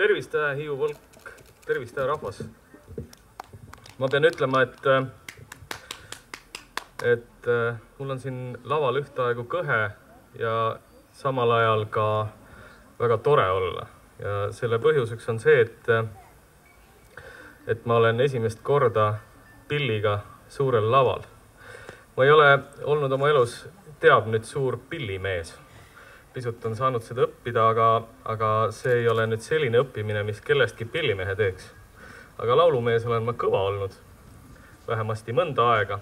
Tervist, Hiiu Volk, tervist, rahvas. Ma pean ütlema, et mul on siin laval ühtaegu kõhe ja samal ajal ka väga tore olla. Ja selle põhjuseks on see, et ma olen esimest korda pilliga suurel laval. Ma ei ole olnud oma elus teab nüüd suur pillimees. Pisut on saanud seda õppida, aga see ei ole nüüd selline õppimine, mis kellestki pillimehe teeks. Aga laulumees olen ma kõva olnud, vähemasti mõnda aega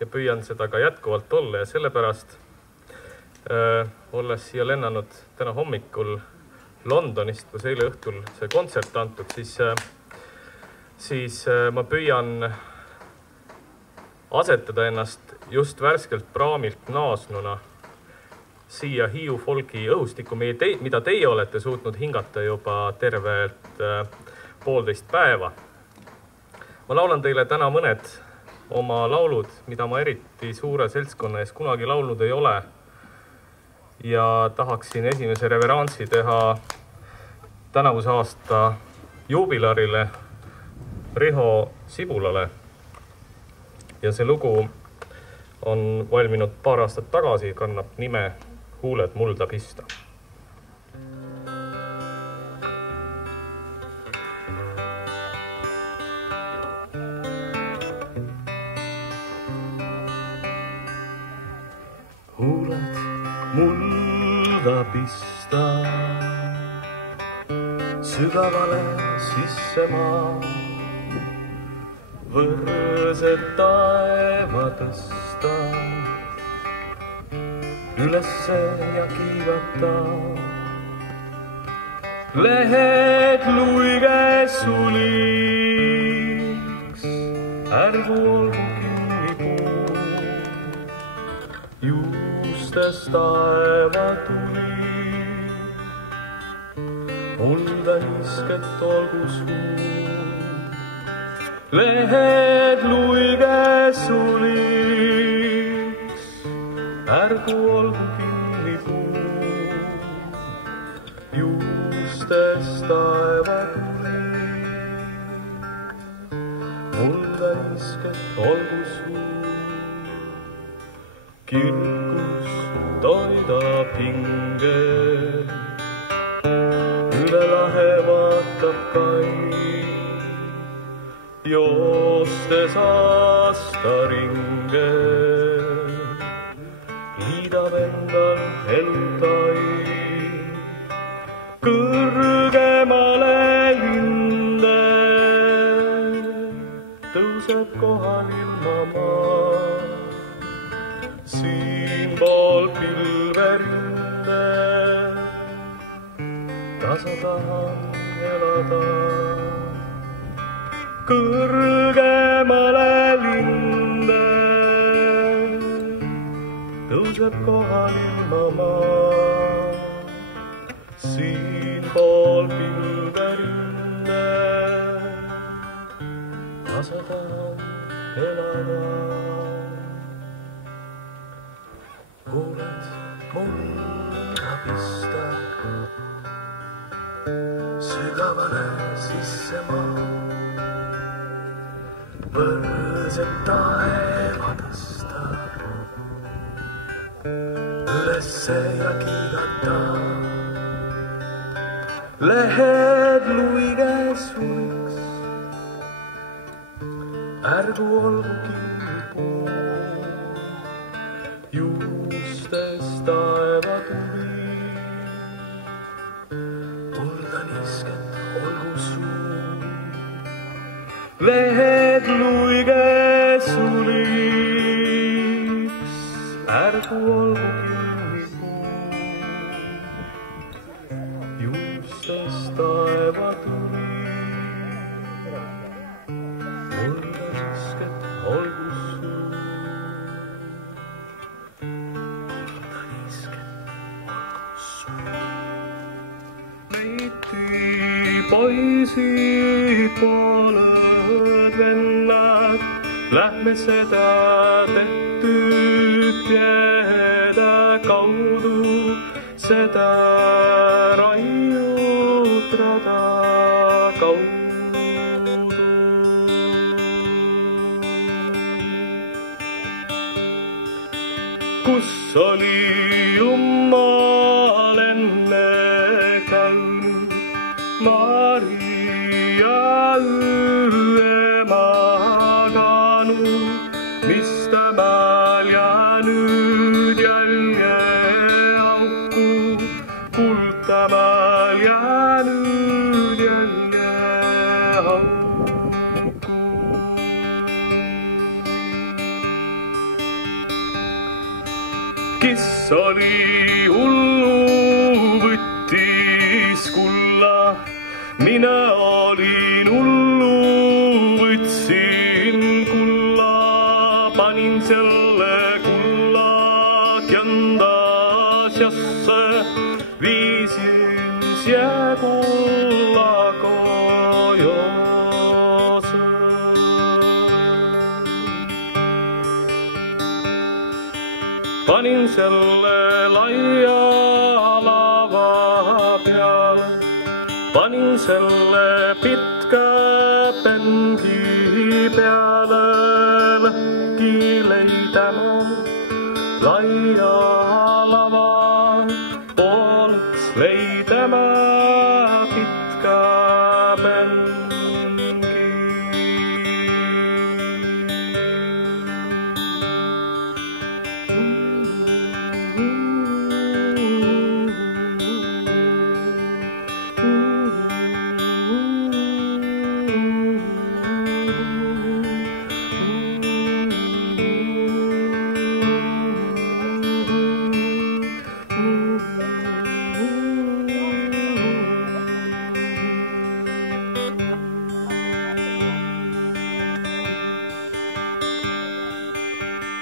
ja püüan seda ka jätkuvalt olla ja sellepärast olles siia lennanud täna hommikul Londonist, kus eile õhtul see kontsert antud, siis ma püüan asetada ennast just värskelt praamilt naasnuna siia Hiiu Folgi õhustikku, mida teie olete suutnud hingata juba tervelt 1,5 päeva. Ma laulan teile täna mõned oma laulud, mida ma eriti suure seltskonna ees kunagi laulnud ei ole. Ja tahaksin esimese reveransi teha tänavuse aasta juubilarile Riho Sibulale. Ja see lugu on valminud paar aastat tagasi, kannab nime Huuled mulda pista. Huuled mulda pista, sügavale sisse maa, võrsed taeva tõsta, ülesse ja kiigata. Lehed luige suliks, ärgu olgu kinni puu, juustes taeva tuli, mulda nisket olgu suu. Lehed luige suliks, ärgu olgu kinni puu, juustes taeva tuli, mulda nisket olgu suu. Kirkus toidab hinge, üle lahe vaatab kai, joostes aasta ringe, liidab endal elutai. Kõrgemale linde tõuseb kohal ilma maa, siinpool pilverinde tasa tahan elada. Kõrgemale linde tõuseb kohal ilma maa, siinpool pilverinde tasa tahan elada. Huuled mulda pista, sügavale sisse maa, võrsed taeva tõsta, ülesse ja kiigata. Lehed luige suliks, ärgu olgu kinni puu, juustes taeva tuli, mulda nisket olgu suu. Lehed luige suliks, ärgu olgu kinni puu, juustes taeva tuli, mulda nisket olgu suu. Mulda nisket olgu suu. Leiti poisid pooled vennad, lähme seda tehtud jääda kaudu, seda raiut utrada kaudu. Kus oli Jummal enne käinud, Maria öö maganud, mis temal jäänud jälje auku, kuld temal jäänud jälje auku. Kes oli hullu, võttis kulla, mina olin hullu, võtsin kulla, panin selle kulla enda asjasse, viisin siia kulla kojose. Panin selle laia lava peale, panin selle pitka pengi peale, lõhki leidama laia lava pooleks leidama pitka pengi.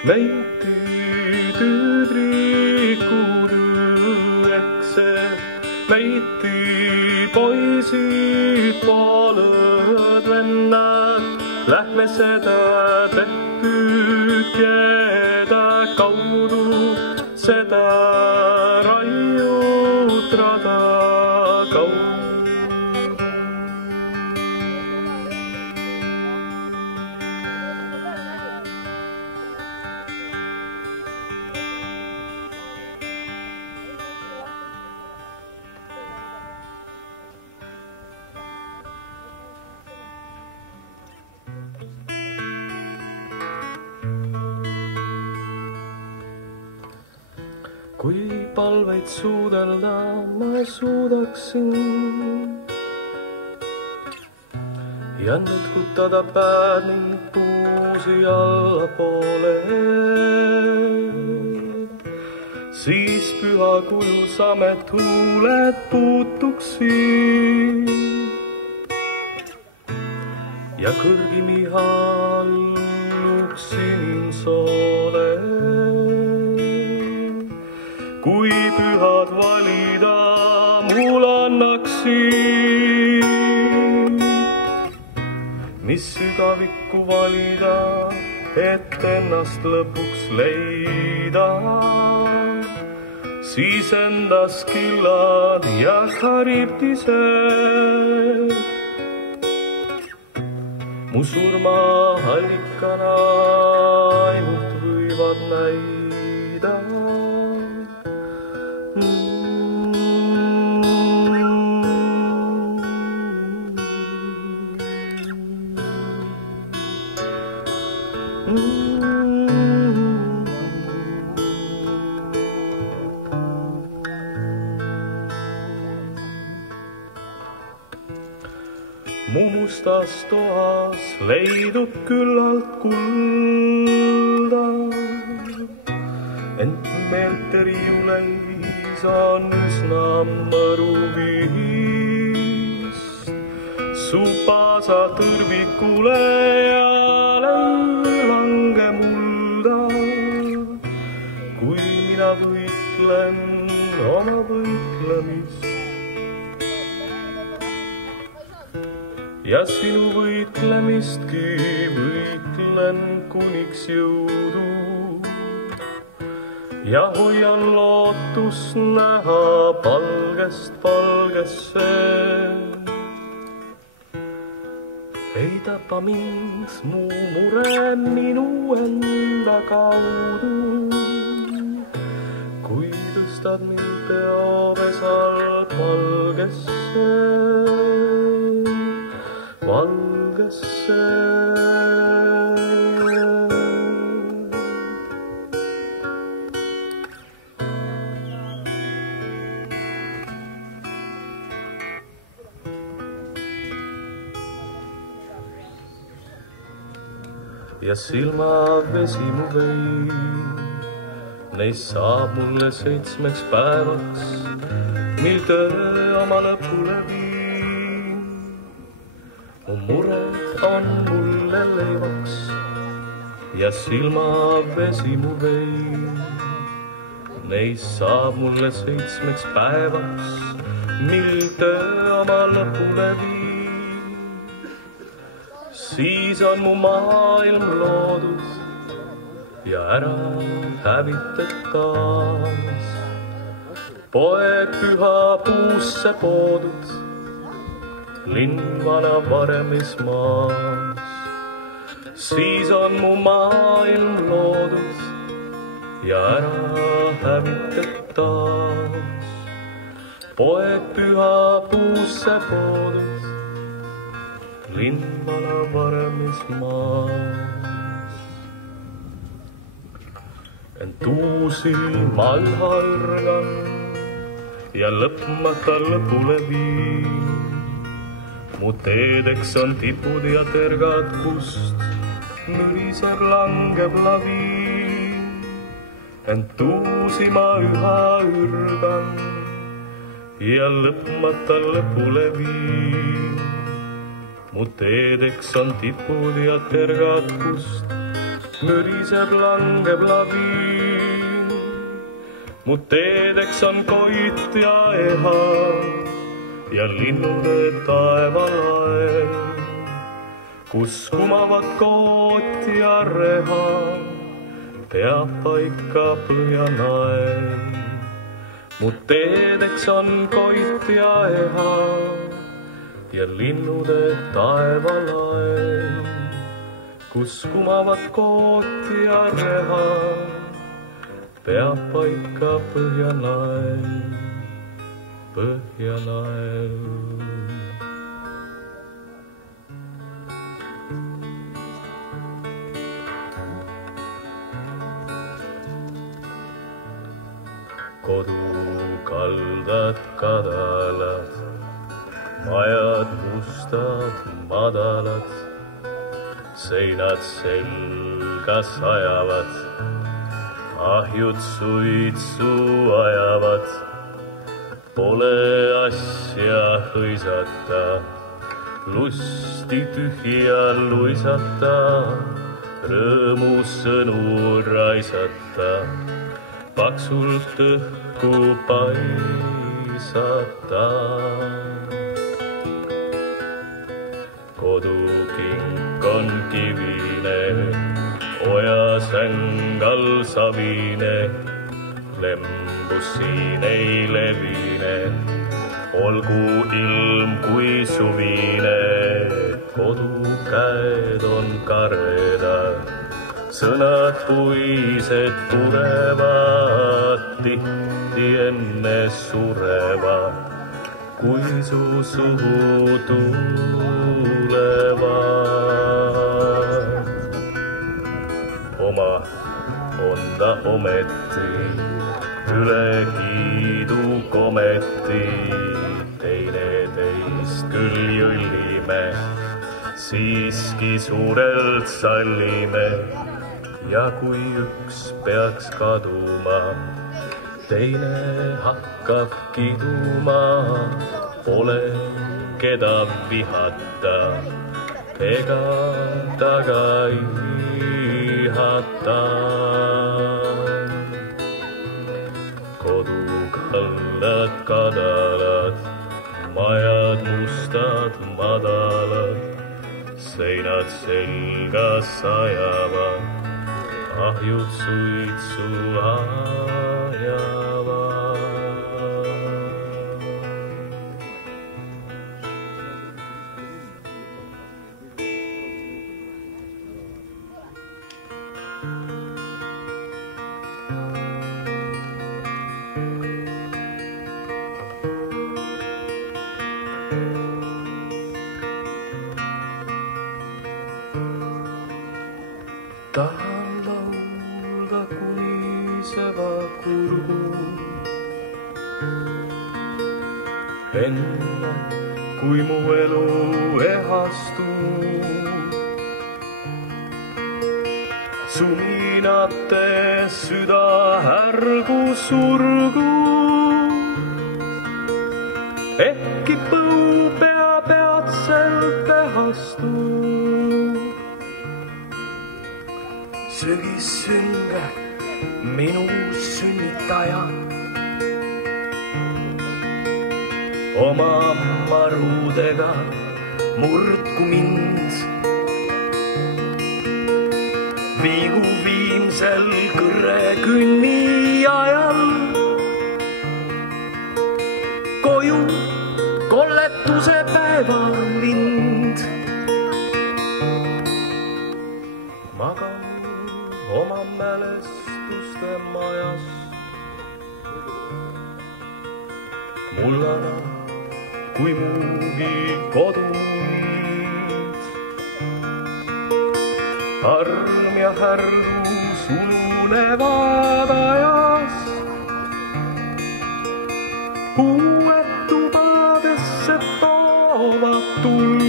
Meiti tüdrikud üheksed, meiti poisid pooled vennad, lähme seda tükjeda kaudu, seda raiut rada kaudu. Kui palveid suudelda ma suudaksin ja nõtkutada päed ning puusi allapoole, siis püha kuju samet huuled puutuksin ja kõrgimi halluksin soole. Kui pühad valida mul annaksid, mis sügavikku valida, et ennast lõpuks leida, siis endas killad ja karibtised mu surma allikana ainult võivad näida. Mu mustas toas leidub küllalt kulda, ent meelteriiuleis on üsna mõru vist. Su paasa tõrvikule ja lange mulda, kui mina võitlen oma võitlemist. Ja sinu võitlemistki võitlen kuniks jõudu ja hoian lootust näha palgest palgesse. ei tapa mind mu mure minu enda kaudu, kui tõstad mind peopesalt valgesse, valgesse. Ja silmavesi mu vein, neist saab mulle 7 päevaks, mil töö oma lõpule viin. Mu mured on mulle leivaks ja silmavesi mu vein, neist saab mulle 7 päevaks, mil töö oma lõpule viin. Siis on mu maailm loodud ja ära hävitetas. Poeg püha puusse poodud, linn vana varemis maas. Siis on mu maailm loodud ja ära hävitetas. Poeg püha puusse poodud, linn vana varemis maas. Ent uusilma üha ürgan ja lõpmata lõpule viin. Mu teedeks on tipud ja tergad, kust müriseb langeb laviin. Ent uusima üha ürgan ja lõpmata lõpule viin. Mu teedeks on tipud ja tergad, kust müriseb langeb laviin. Mu teedeks on koit ja eha ja linnude taevalael, kus kumavad koot ja reha, peab paika põhjanael. Mu teedeks on koit ja eha ja linnude taevalael, kus kumavad koot ja reha, peab paika põhjanael, põhjanael. Kodukaldad kadalad, majad mustad madalad, seinad selga sajavad, ahjud suitsu ajavad. Pole asja hõisata, lusti tühja luisata, rõõmu sõnu raisata, paksult õhku paisata. Kodukink on kivine, ojasängal savine, lembus siin ei levine, olgu ilm kui suvine. Kodukäed on karedad, sõnad puised purevad, tihti enne surevad, kui su suhu tulevad. Oma on ta ometi, üle kiidu kometi, teineteist küll jõllime, siiski suurelt sallime. Ja kui üks peaks kaduma, teine hakkab kiduma, pole keda vihata ega taga ihata. Kodukaldad kadalad, majad mustad madalad, seinad selga sajavad, ahjud suitsu ajavad. Tahan laulda kuniseva kurgu, enne kui mu elu ehastub. Suminate süda ärgu surgu, ehkki põupea peatselt ehastub. Sügissünge minu sünnitaja, oma marudega murdku mind. Viigu viimsel kõrrekünni ajal koju kolletuse päeval lind. Magan oma mälestuste majas, mullana kui muugi kodumund. Arm ja härdus ununevad ajas, uued tubadesse toovad tuld.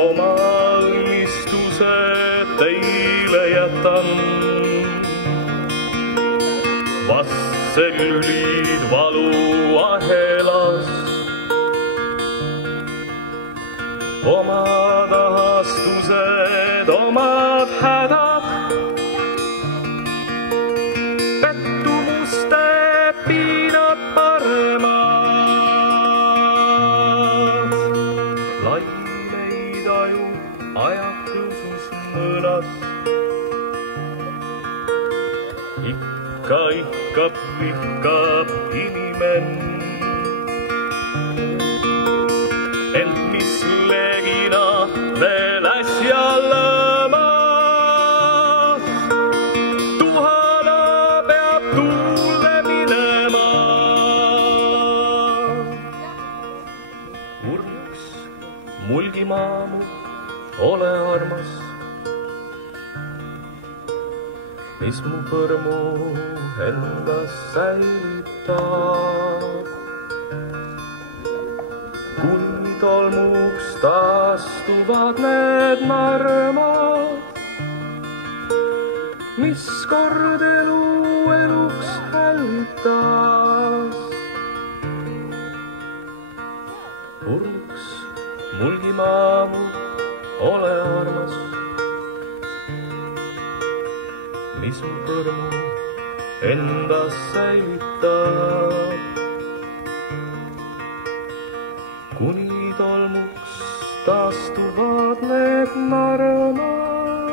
Oma õnnistuse teile jätan, vastsellülid valuahelas. Omad ahastused, omad hädad, pettumuste piinad paremad. Laineid aju ajaklusus mõõnas, ikka vihkab inimen. Ent mis legina veel äsja lõmas, tuhana peab tuulde minema. Urnuks mulgimaamu, ole armas, mis mu põrmu endas säilitab. Kuni tolmuks taastuvad need narmad, mis kord eluks hävitas. Urnuks mulgimaamu, ole armas, mis mu põrmu endas säilitab. Kuni tolmuks taastuvad need narmad,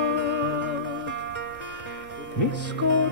mis kord